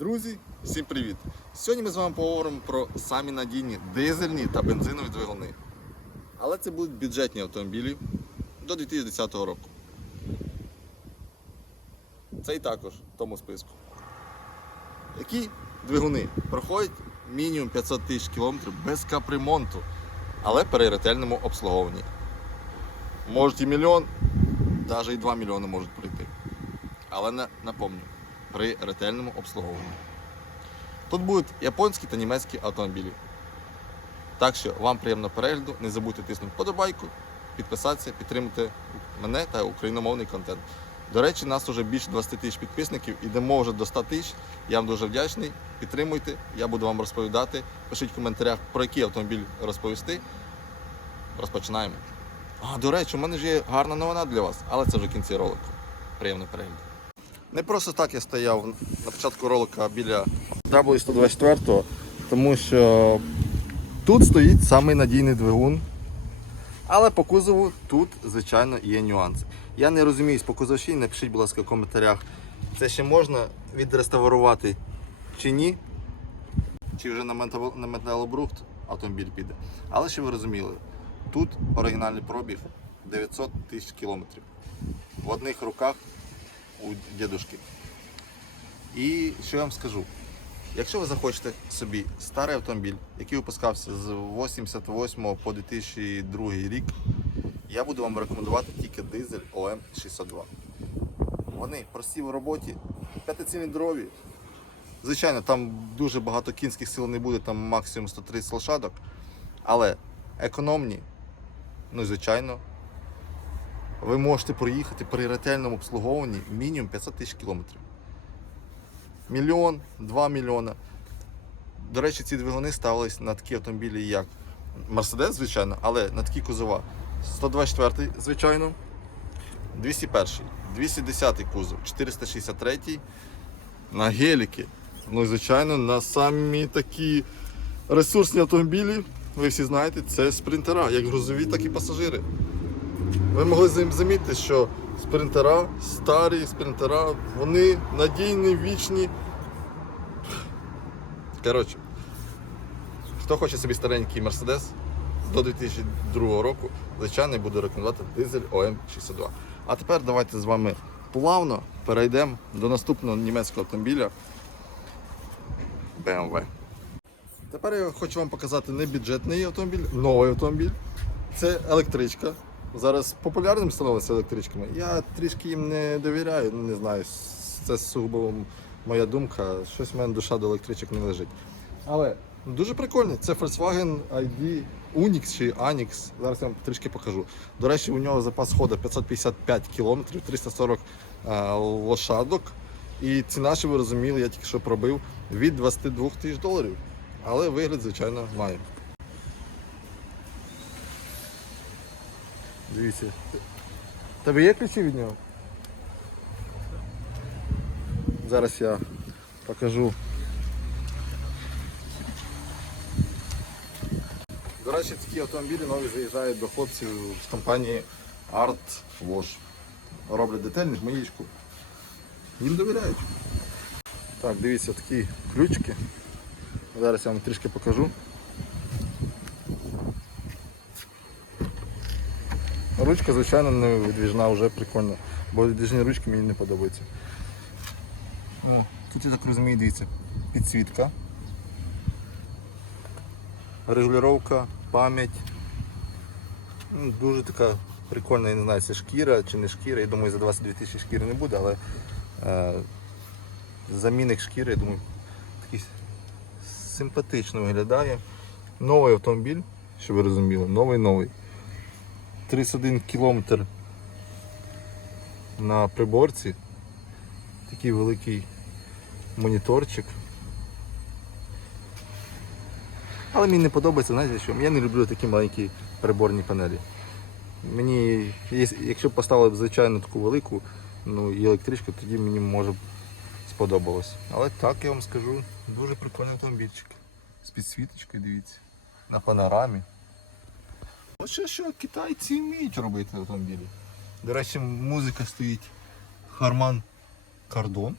Друзі, всім привіт! Сьогодні ми з вами поговоримо про самі надійні дизельні та бензинові двигуни. Але це будуть бюджетні автомобілі до 2010 року. Це і також в тому списку. Які двигуни проходять мінімум 500 тисяч кілометрів без капремонту, але при ретельному обслуговуванні. Можуть і мільйон, навіть і 2 мільйони можуть пройти. Але напомню, при ретельному обслуговуванні. Тут будуть японські та німецькі автомобілі. Так що вам приємного перегляду, не забудьте тиснути подобайку, підписатися, підтримати мене та україномовний контент. До речі, нас вже більше 20 тисяч підписників, ідемо вже до 100 тисяч. Я вам дуже вдячний. Підтримуйте, я буду вам розповідати. Пишіть в коментарях, про який автомобіль розповісти. Розпочинаємо. А, до речі, у мене ж є гарна новина для вас, але це вже кінці ролику. Приємного перегляду. Не просто так я стояв на початку ролика біля W124, тому що тут стоїть самий надійний двигун. Але по кузову тут, звичайно, є нюанси. Я не розумію по кузовщині, напишіть, будь ласка, в коментарях, це ще можна відреставрувати чи ні. Чи вже на металобрухт автомобіль піде. Але щоб ви розуміли, тут оригінальний пробіг 900 тисяч кілометрів. В одних руках у дідушки. І що я вам скажу? Якщо ви захочете собі старий автомобіль, який випускався з 88 по 2002 рік, я буду вам рекомендувати тільки дизель ОМ602. Вони прості в роботі, п'ятициліндрові. Звичайно, там дуже багато кінських сил не буде, там максимум 130 лошадок, але економні, ну звичайно, ви можете проїхати при ретельному обслуговуванні мінімум 500 тисяч кілометрів. Мільйон, два мільйона. До речі, ці двигуни ставились на такі автомобілі, як Мерседес, звичайно, але на такі кузова 124, звичайно, 201, 210 кузов, 463 на геліки. Ну і звичайно, на самі такі ресурсні автомобілі, ви всі знаєте, це спринтера, як грузові, так і пасажири. Ви могли замітити, що спринтера, старі спринтера, вони надійні, вічні. Коротше, хто хоче собі старенький Мерседес до 2002 року, звичайно, буду рекомендувати дизель ОМ62. А тепер давайте з вами плавно перейдемо до наступного німецького автомобіля BMW. Тепер я хочу вам показати не бюджетний автомобіль, новий автомобіль. Це електричка. Зараз популярним становиться електричками. Я трішки їм не довіряю, не знаю, це сугубо моя думка. Щось в мене душа до електричок не лежить. Але дуже прикольний. Це Volkswagen ID Unix чи Anix. Зараз я вам трішки покажу. До речі, у нього запас ходу 555 км, 340 е, лошадок. І ціна, що ви розуміли, я тільки що пробив від 22 тисяч доларів. Але вигляд, звичайно, має. Дивіться. Тебе є ключі від нього? Зараз я покажу. До речі, такі автомобілі нові заїжджають до хлопців з компанії Art Wash. Роблять детальну жмиїчку. Їм довіряють. Так, дивіться, такі ключики. Зараз я вам трішки покажу. Ручка, звичайно, не відвіжна, вже прикольно, бо відвіжні ручки мені не подобаються. О, тут я так розумію, дивіться, підсвітка, регулювання, пам'ять. Ну, Дуже така прикольна, я не знаю, це шкіра чи не шкіра. Я думаю, за 22 тисячі шкіри не буде, але е, замінник шкіри, я думаю, такий симпатично виглядає. Новий автомобіль, щоб ви розуміли, новий-новий. 31 кілометр на приборці. Такий великий моніторчик. Але мені не подобається, знаєте що? Я не люблю такі маленькі приборні панелі. Мені, якщо б поставили б звичайно таку велику, ну і електричку, тоді мені може б сподобалось. Але так я вам скажу, дуже прикольний автомобільчик. З підсвіточкою, дивіться. На панорамі. Ось що, китайці вміють робити автомобілі. До речі, музика стоїть Харман Кардон.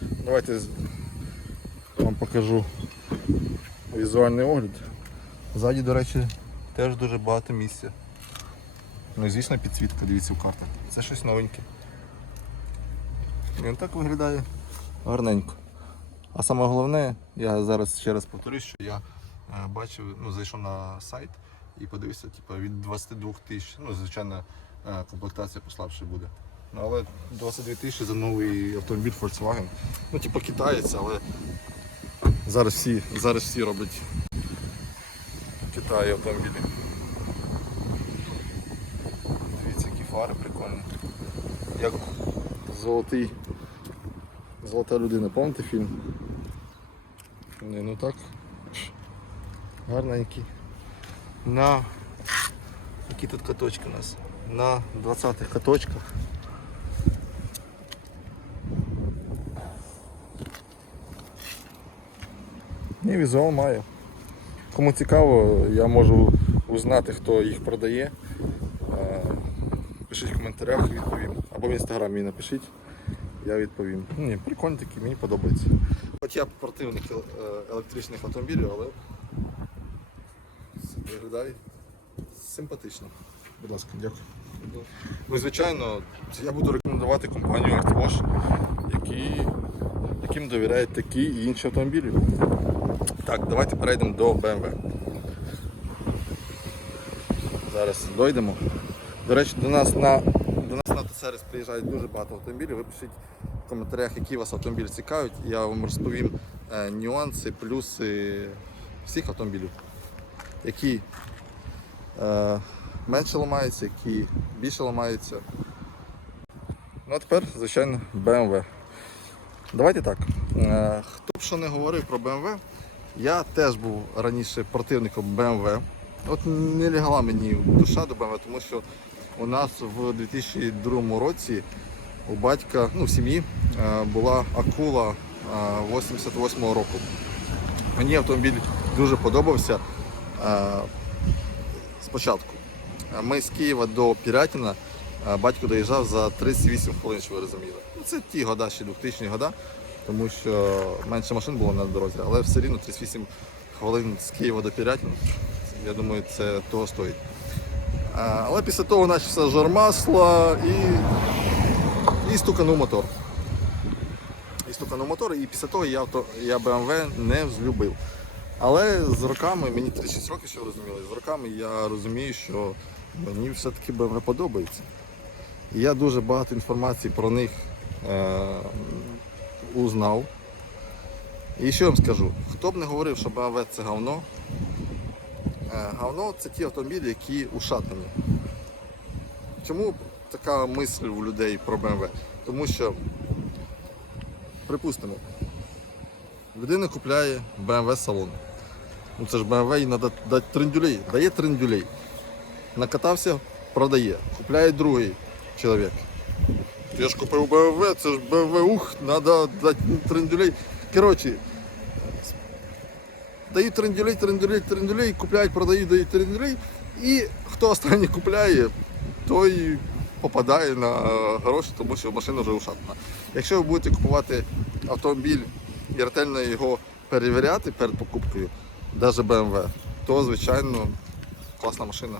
Давайте вам покажу візуальний огляд. Ззаді, до речі, теж дуже багато місця. Ну і звісно підсвітка, дивіться в картах. Це щось новеньке. Він так виглядає гарненько. А саме головне, я зараз ще раз повторюсь, що я бачив, ну, зайшов на сайт і подивився, типу, від 22 тисяч, ну, звичайно, е, комплектація послабше буде. Ну, але 22 тисячі за новий автомобіль Volkswagen. Ну, типу, китаєць, але зараз всі, зараз всі роблять Китаї автомобілі. Дивіться, які фари прикольні. Як золотий. Золота людина, пам'ятаєте фільм? Не, ну так. Гарненький. На. Які тут каточки у нас? На 20-х каточках. Ні, візуал має. Кому цікаво, я можу узнати, хто їх продає. Пишіть в коментарях, відповім. Або в інстаграмі напишіть, я відповім. Ні, прикольні такі, мені подобається. От я противник е, електричних автомобілів, але виглядає симпатично. Будь ласка, дякую. Ну, звичайно, я буду рекомендувати компанію ArtWash, які, яким довіряють такі і інші автомобілі. Так, давайте перейдемо до BMW. Зараз дойдемо. До речі, до нас на до нас на автосервіс приїжджають дуже багато автомобілів. Ви пишіть в коментарях, які вас автомобілі цікавлять. Я вам розповім е, нюанси, плюси всіх автомобілів, які е, менше ламаються, які більше ламаються. Ну а тепер, звичайно, BMW. Давайте так. Е, хто б що не говорив про BMW, я теж був раніше противником BMW. От не лягала мені душа до BMW, тому що у нас в 2002 році у батька, ну в сім'ї е, була акула е, 88-го року. Мені автомобіль дуже подобався е, спочатку. Е, Ми з Києва до Пірятіна е, батько доїжджав за 38 хвилин, що ви розуміли. Ну, Це ті года, ще 2000 года, тому що менше машин було на дорозі, але все рівно 38 хвилин з Києва до Пірятіна. Я думаю, це того стоїть. Е, Але після того почався жар масла і, і стуканув мотор. І стуканув мотор, і після того я, авто, я BMW не взлюбив. Але з роками, мені 36 років, що розуміли, з роками я розумію, що мені все-таки BMW подобається. І я дуже багато інформації про них е, узнав. І що я вам скажу? Хто б не говорив, що BMW це говно, е, говно це ті автомобілі, які ушатані. Чому така мисль у людей про BMW? Тому що, припустимо, людина купляє BMW салон. Ну це ж BMW і треба дати трендюлей. Дає трендюлей. Накатався, продає. Купляє другий чоловік. Я ж купив BMW, це ж BMW, ух, треба дати трендюлей. Коротше, дають трендюлей, трендюлей, трендюлей, купляють, продають, дають трендюлей. І хто останній купляє, той попадає на гроші, тому що машина вже ушатана. Якщо ви будете купувати автомобіль і ретельно його перевіряти перед покупкою, навіть BMW, то звичайно класна машина.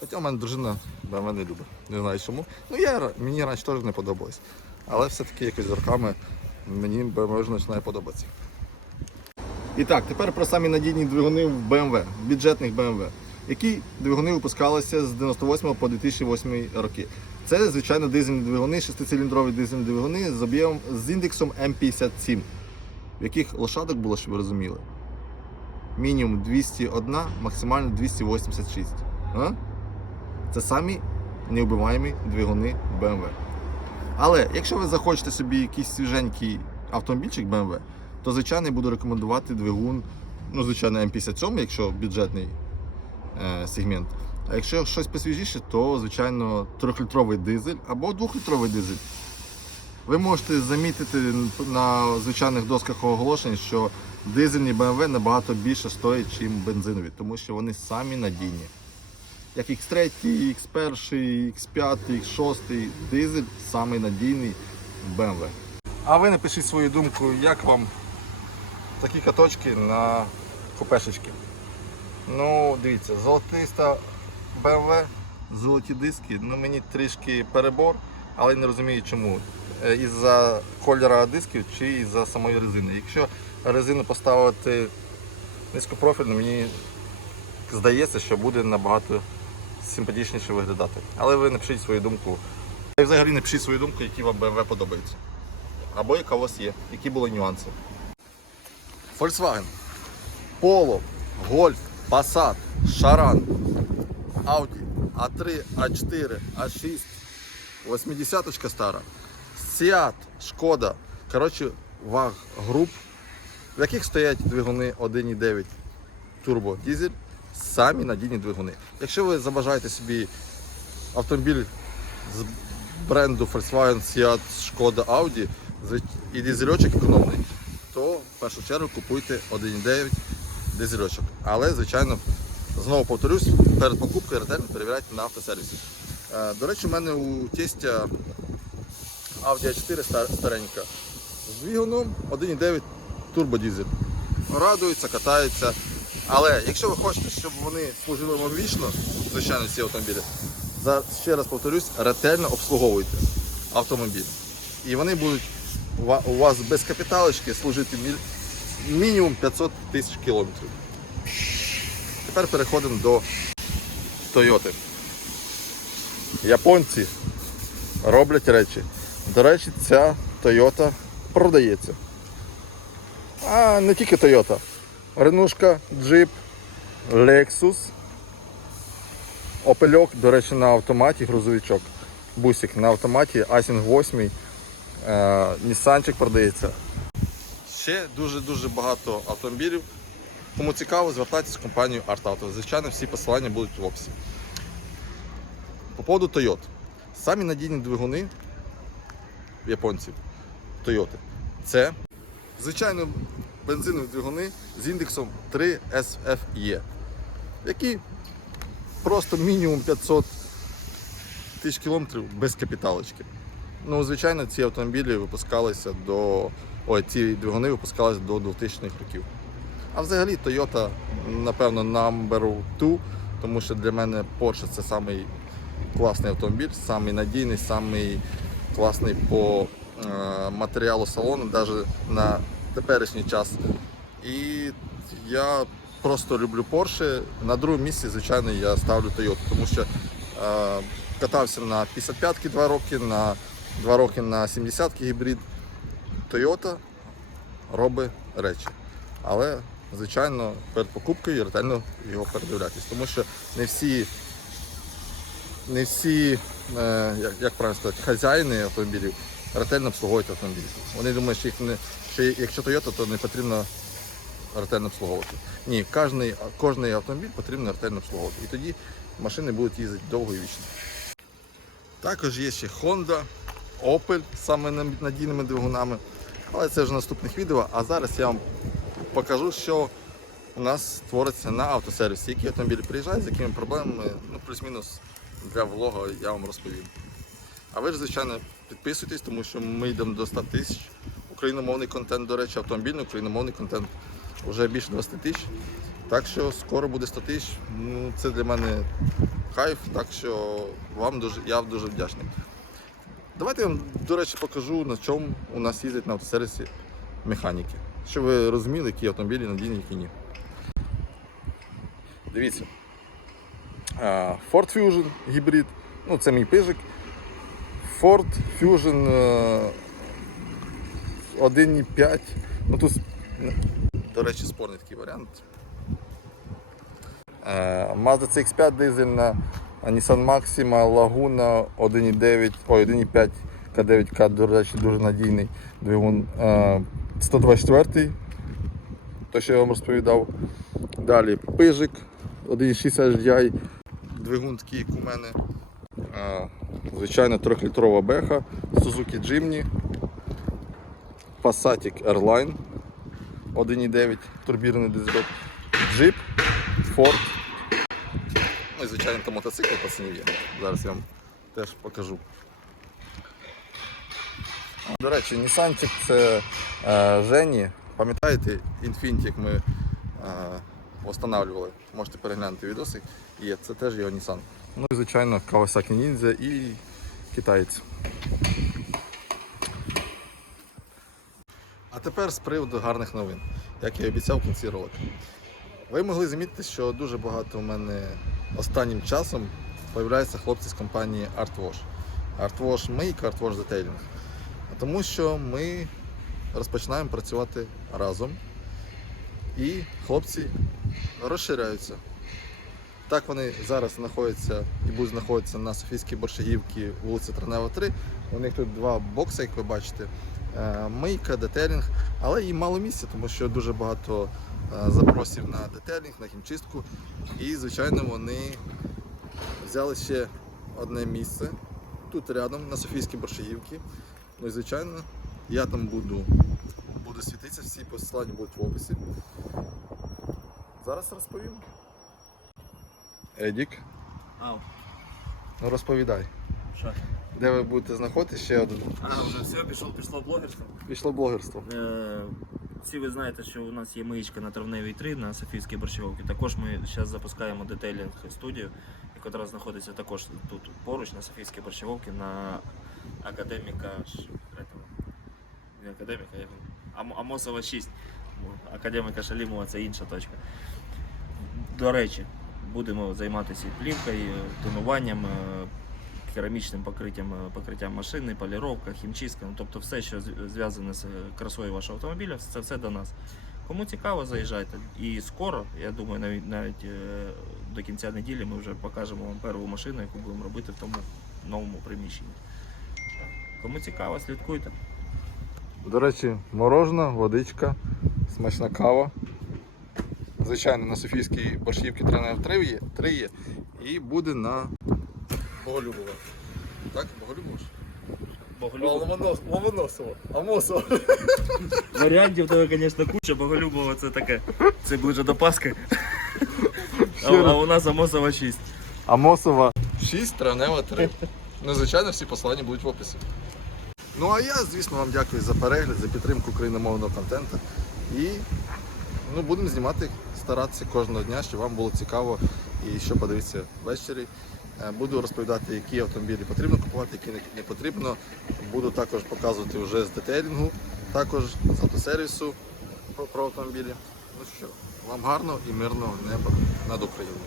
Хоча в мене дружина BMW не любить. Не знаю чому. Ну я, мені раніше теж не подобалось. Але все-таки якось з роками мені BMW вже починає подобатися. І так, тепер про самі надійні двигуни в BMW, бюджетних BMW. Які двигуни випускалися з 98 по 2008 роки. Це, звичайно, дизельні двигуни, 6-циліндрові дизельні двигуни з об'ємом з індексом М57, в яких лошадок було, щоб ви розуміли. Мінімум 201, максимально 286. А? Це самі неубиваємі двигуни BMW. Але якщо ви захочете собі якийсь свіженький автомобільчик BMW, то звичайно я буду рекомендувати двигун, ну, звичайно, М57, якщо бюджетний е, сегмент. А якщо щось посвіжіше, то звичайно 3-літровий дизель або 2-літровий дизель. Ви можете замітити на звичайних досках оголошень, що дизельні BMW набагато більше стоять, ніж бензинові, тому що вони самі надійні. Як X3, X1, X5, X6, дизель самий надійний BMW. А ви напишіть свою думку, як вам такі каточки на купешечки. Ну, дивіться, золотиста BMW, золоті диски, ну мені трішки перебор, але не розумію чому. Е, Із-за кольора дисків чи із-за самої резини. Якщо резину поставити низькопрофільну, мені здається, що буде набагато симпатичніше виглядати. Але ви напишіть свою думку. І взагалі напишіть свою думку, які вам BMW подобаються. Або яка у вас є, які були нюанси. Volkswagen, Polo, Golf, Passat, Charan, Audi, A3, A4, A6, 80 стара, Seat, Шкода. Коротше, ваг груп, в яких стоять двигуни 1.9 турбо дізель, самі надійні двигуни. Якщо ви забажаєте собі автомобіль з бренду Volkswagen, Seat, Шкода, Audi і дизельочок економний, то в першу чергу купуйте 1.9 дизельочок. Але, звичайно, знову повторюсь, перед покупкою ретельно перевіряйте на автосервісі. Е, До речі, у мене у тестя Audi A4 старенька з двигуном 1.9 турбодізель. Радується, катається. Але якщо ви хочете, щоб вони служили вам вічно, звичайно, ці автомобілі, за, ще раз повторюсь, ретельно обслуговуйте автомобіль. І вони будуть у вас без капіталочки служити мі- мінімум 500 тисяч кілометрів. Тепер переходимо до Toyota. Японці роблять речі. До речі, ця Toyota продається. А не тільки Toyota. Ренушка, Jeep, Lexus, Опельок, до речі, на автоматі, грузовичок. Бусик на автоматі, Асінг 8, е, Нісанчик продається. Ще дуже-дуже багато автомобілів. Кому цікаво, звертайтесь в компанію Art Auto. Звичайно, всі посилання будуть в описі. По поводу Toyota. Самі надійні двигуни японців Toyota. Це, звичайно, бензинові двигуни з індексом 3 SFE, які просто мінімум 500 тисяч кілометрів без капіталочки. Ну, звичайно, ці автомобілі випускалися до. Ой, ці двигуни випускалися до 2000-х років. А взагалі Toyota, напевно, number 2, тому що для мене Porsche це самий класний автомобіль, самий надійний, самий класний по е, матеріалу салону, навіть на теперішній час. І я просто люблю Porsche. На другому місці, звичайно, я ставлю Toyota, тому що е, катався на 55-ки 2 роки, на 2 роки на 70-ки гібрид. Toyota робить речі. Але, звичайно, перед покупкою ретельно його передивлятись, тому що не всі, не всі як, як правильно сказати, хазяїни автомобілів ретельно обслуговують автомобілі. Вони думають, що, їх не, що якщо Toyota, то не потрібно ретельно обслуговувати. Ні, кожний, кожний автомобіль потрібно ретельно обслуговувати. І тоді машини будуть їздити довго і вічно. Також є ще Honda, Opel з над- надійними двигунами. Але це вже наступних відео. А зараз я вам покажу, що у нас твориться на автосервісі, які автомобілі приїжджають, з якими проблемами, ну плюс-мінус для влога я вам розповім. А ви ж, звичайно, підписуйтесь, тому що ми йдемо до 100 тисяч. Україномовний контент, до речі, автомобільний україномовний контент вже більше 20 тисяч. Так що скоро буде 100 тисяч. Ну, це для мене кайф, так що вам дуже, я дуже вдячний. Давайте я вам, до речі, покажу, на чому у нас їздять на автосервісі механіки. Щоб ви розуміли, які автомобілі надійні, які ні. Дивіться. Ford Fusion гібрид. Ну, це мій пижик. Ford Fusion е, 1.5. Ну тут, до речі, спорний такий варіант. Е, Mazda CX5 дизельна, Nissan Maxima, Laguna 1.9, ой, 1.5 К9К, до речі, дуже надійний двигун. Е, 124, то, що я вам розповідав. Далі Пижик 1.6 HDI, двигун такий, як у мене. Звичайно, 3-літрова беха, Suzuki Jimny, Passat Airline 1.9 турбірний дизельок, Jeep, Ford. Ну і звичайно там мотоцикл пацанів є. Зараз я вам теж покажу. До речі, Нісанчик це е, Жені. Пам'ятаєте Infiniti, як ми встановлювали? Можете переглянути відоси. Є, це теж його Nissan. Ну і звичайно Kawasaki Ninja і китаєць. А тепер з приводу гарних новин, як я і обіцяв в кінці ролика. Ви могли замітити, що дуже багато у мене останнім часом з'являються хлопці з компанії ArtWash. ArtWash мийка, ArtWash Detailing. Тому що ми розпочинаємо працювати разом і хлопці розширяються. Так вони зараз знаходяться і будуть знаходитися на Софійській Боршагівці, вулиця Тренева 3. У них тут два бокси, як ви бачите. Е, Мийка, детелінг, але їм мало місця, тому що дуже багато е, запросів на детелінг, на хімчистку. І, звичайно, вони взяли ще одне місце тут рядом, на Софійській Боршагівці. Ну і звичайно, я там буду, буду світитися, всі посилання будуть в описі. Зараз розповім. Едік, Ау, ну розповідай, що? де ви будете знаходитися ще один. А, вже все, пішло, пішло блогерство. Пішло блогерство. Е, всі ви знаєте, що у нас є миєчка на травневій 3 на Софійській Борщевовці. Також ми зараз запускаємо детейлінг студію, яка знаходиться також тут поруч на Софійській Борщевовці на академіка не академіка? Ам- Амосова 6. Академіка Шалімова це інша точка. До речі, будемо займатися плівкою, тонуванням, е, керамічним покриттям, е, покриттям машини, поліровка, хімчистка, ну, тобто все, що зв'язане з красою вашого автомобіля, це все до нас. Кому цікаво, заїжджайте. І скоро, я думаю, навіть навіть е, до кінця неділі ми вже покажемо вам першу машину, яку будемо робити в тому новому приміщенні. Кому цікаво, слідкуйте. До речі, морожена, водичка, смачна кава. Звичайно, на Софійській борщівці тренер 3 є, 3 є. І буде на Боголюбова. Так, Боголюбова ж? Ломонос, Ломоносово, Амосово. Варіантів тебе, звісно, куча, Боголюбова це таке. Це ближе до Паски. А, а у нас Амосова 6. Амосова 6, травнева 3. Ну, звичайно, всі посилання будуть в описі. Ну а я, звісно, вам дякую за перегляд, за підтримку україномовного контенту. І ну, будемо знімати, старатися кожного дня, щоб вам було цікаво і що подивитися ввечері. Е, Буду розповідати, які автомобілі потрібно купувати, які не- потрібно. Буду також показувати вже з детейлінгу, також з автосервісу про, автомобілі. Ну що, вам гарного і мирного неба над Україною.